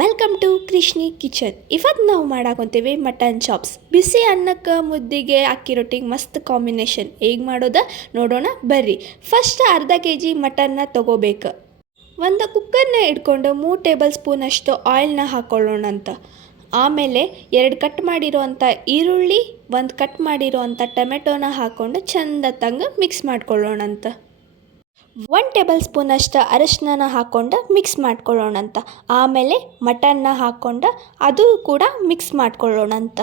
Welcome to Krishni kitchen. ಇವತ್ತು ನಾವು ಮಾಡಾಕೊಂತೀವಿ mutton chops. ಬಿಸಿ ಅನ್ನಕ್ಕೆ ಮುದ್ದಿಗೆ ಅಕ್ಕಿ ರೊಟ್ಟಿಗೆ ಮಸ್ತ್ ಕಾಂಬಿನೇಷನ್. ಹೇಗೆ ಮಾಡೋದ ನೋಡೋಣ ಬರ್ರಿ. ಫಸ್ಟ್ ಅರ್ಧ kg ಮಟನ್ನ ತೊಗೋಬೇಕು. ಒಂದು ಕುಕ್ಕರ್ನ ಇಟ್ಕೊಂಡು 3 ಟೇಬಲ್ ಸ್ಪೂನ್ ಅಷ್ಟು ಆಯಿಲ್ನ ಹಾಕ್ಕೊಳ್ಳೋಣಂತ. ಆಮೇಲೆ 2 ಕಟ್ ಮಾಡಿರೋವಂಥ ಈರುಳ್ಳಿ, 1 ಕಟ್ ಮಾಡಿರೋವಂಥ ಟೊಮೆಟೊನ ಹಾಕ್ಕೊಂಡು ಚಂದ ಮಿಕ್ಸ್ ಮಾಡ್ಕೊಳ್ಳೋಣಂತ. 1 ಟೇಬಲ್ ಸ್ಪೂನ್ ಅಷ್ಟು ಅರಿಶಿನ ಹಾಕ್ಕೊಂಡು ಮಿಕ್ಸ್ ಮಾಡ್ಕೊಳ್ಳೋಣಂತ. ಆಮೇಲೆ ಮಟನ್ನ ಹಾಕ್ಕೊಂಡು ಅದು ಕೂಡ ಮಿಕ್ಸ್ ಮಾಡ್ಕೊಳ್ಳೋಣಂತ.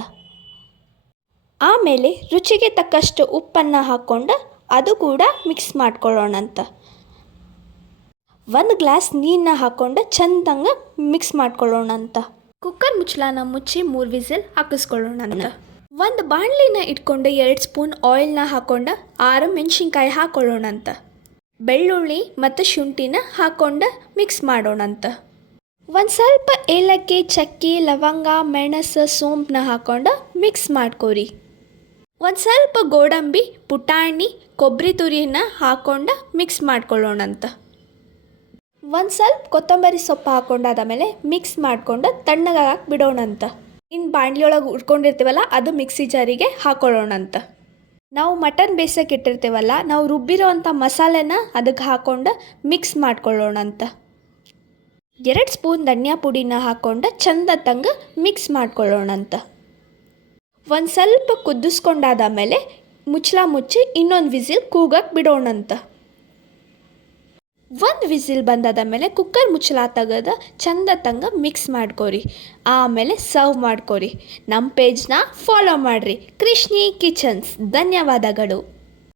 ಆಮೇಲೆ ರುಚಿಗೆ ತಕ್ಕಷ್ಟು ಉಪ್ಪನ್ನು ಹಾಕ್ಕೊಂಡು ಅದು ಕೂಡ ಮಿಕ್ಸ್ ಮಾಡ್ಕೊಳ್ಳೋಣಂತ. 1 ಗ್ಲಾಸ್ ನೀರನ್ನ ಹಾಕ್ಕೊಂಡು ಚಂದಂಗೆ ಮಿಕ್ಸ್ ಮಾಡ್ಕೊಳ್ಳೋಣಂತ. ಕುಕ್ಕರ್ ಮುಚ್ಚಳನ ಮುಚ್ಚಿ 3 ವಿಸಿಲ್ ಹಾಕಿಸ್ಕೊಳ್ಳೋಣಂತ. ಒಂದು ಬಾಣಲಿನ ಇಟ್ಕೊಂಡು 2 ಸ್ಪೂನ್ ಆಯಿಲ್ನ ಹಾಕ್ಕೊಂಡು 6 ಮೆಣಸಿನ್ಕಾಯಿ ಹಾಕ್ಕೊಳ್ಳೋಣಂತ. ಬೆಳ್ಳುಳ್ಳಿ ಮತ್ತು ಶುಂಠಿನ ಹಾಕ್ಕೊಂಡು ಮಿಕ್ಸ್ ಮಾಡೋಣಂತ. ಒಂದು ಸ್ವಲ್ಪ ಏಲಕ್ಕಿ, ಚಕ್ಕೆ, ಲವಂಗ, ಮೆಣಸು, ಸೋಂಪನ್ನ ಹಾಕ್ಕೊಂಡು ಮಿಕ್ಸ್ ಮಾಡ್ಕೊರಿ. ಒಂದು ಸ್ವಲ್ಪ ಗೋಡಂಬಿ, ಪುಟಾಣಿ, ಕೊಬ್ಬರಿ ತುರಿನ ಹಾಕ್ಕೊಂಡು ಮಿಕ್ಸ್ ಮಾಡ್ಕೊಳ್ಳೋಣಂತ. ಒಂದು ಸ್ವಲ್ಪ ಕೊತ್ತಂಬರಿ ಸೊಪ್ಪು ಹಾಕ್ಕೊಂಡಾದ್ಮೇಲೆ ಮಿಕ್ಸ್ ಮಾಡ್ಕೊಂಡು ತಣ್ಣಗಾಗಕ್ಕೆ ಬಿಡೋಣಂತ. ಇನ್ನು ಬಾಣಲಿಯೊಳಗೆ ಉಟ್ಕೊಂಡಿರ್ತೀವಲ್ಲ ಅದು ಮಿಕ್ಸಿ ಜಾರಿಗೆ ಹಾಕ್ಕೊಳ್ಳೋಣಂತ. ನಾವು ಮಟನ್ ಬೇಯಿಸೋಕೆ ಇಟ್ಟಿರ್ತೀವಲ್ಲ, ನಾವು ರುಬ್ಬಿರೋವಂಥ ಮಸಾಲೆನ ಅದಕ್ಕೆ ಹಾಕ್ಕೊಂಡು ಮಿಕ್ಸ್ ಮಾಡ್ಕೊಳ್ಳೋಣಂತ. 2 ಸ್ಪೂನ್ ಧನಿಯಾ ಪುಡಿನ ಹಾಕ್ಕೊಂಡು ಚಂದ ಮಿಕ್ಸ್ ಮಾಡ್ಕೊಳ್ಳೋಣಂತ. ಒಂದು ಸ್ವಲ್ಪ ಕುದಿಸ್ಕೊಂಡಾದ್ಮೇಲೆ ಮುಚ್ಚಳ ಮುಚ್ಚಿ ಇನ್ನೊಂದು ವಿಸಿಲ್ ಕೂಗಕ್ಕೆ ಬಿಡೋಣಂತ. 1 ವಿಸಿಲ್ ಬಂದಾದ್ಮೇಲೆ ಕುಕ್ಕರ್ ಮುಚ್ಚಳ ತೆಗೆದು ಚಂದ ಮಿಕ್ಸ್ ಮಾಡ್ಕೊರಿ. ಆಮೇಲೆ ಸರ್ವ್ ಮಾಡ್ಕೊರಿ. ನಮ್ಮ ಪೇಜ್ನ ಫಾಲೋ ಮಾಡಿರಿ, ಕೃಷ್ಣಿ ಕಿಚನ್ಸ್. ಧನ್ಯವಾದಗಳು.